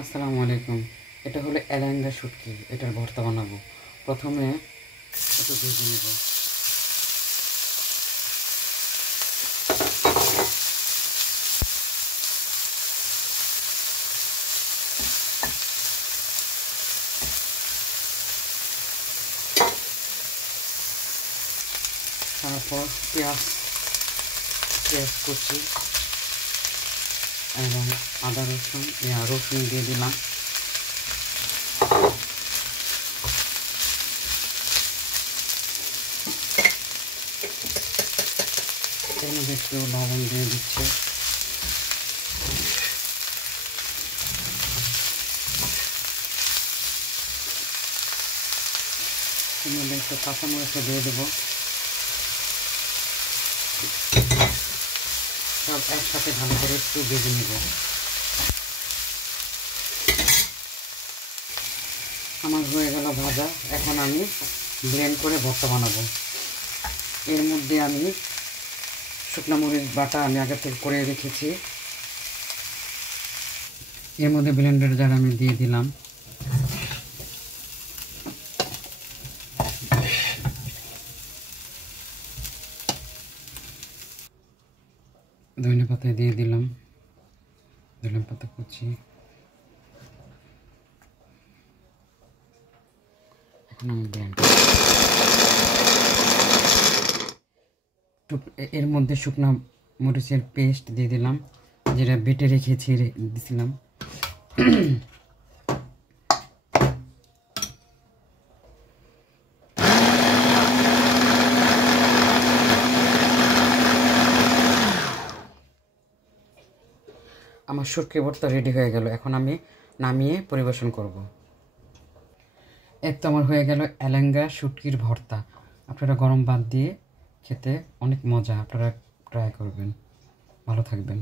আসসালামু আলাইকুম। এটা হলো এলাঙ্গা শুটকি, এটার ভর্তা বানাবো। প্রথমে একটু ভেজে নেব। তারপর পেঁয়াজ কুচি এবং আদা রসুন দিয়ে দিলাম। এর মধ্যে একটু লবণ দিয়ে দিচ্ছে। এর মধ্যে একটু কাঁচামরিচ দিয়ে দেবো। সব একসাথে ভালো করে একটু ভেজে নেব। আমার হয়ে গেল ভাজা। এখন আমি ব্লেন্ড করে ভর্তা বানাবো। এর মধ্যে আমি শুকনো মরিচ বাটা আমি আগে থেকে করে রেখেছি। এর মধ্যে ব্লেন্ডার জার আমি দিয়ে দিলাম। ধনিয়া পাতা দিয়ে দিলাম, ধনিয়া পাতা কুচি। এখন আমি ব্লেন্ড এর মধ্যে শুকনো মরিচের পেস্ট দিয়ে দিলাম, যেটা বেটে রেখেছি দিছিলাম। আমার শুটকি ভর্তা রেডি হয়ে গেল। এখন আমি নামিয়ে পরিবেশন করব। এক তো আমার হয়ে গেল এলাঙ্গা শুটকির ভর্তা। আপনারা গরম ভাত দিয়ে খেতে অনেক মজা। আপনারা ট্রাই করবেন। ভালো থাকবেন।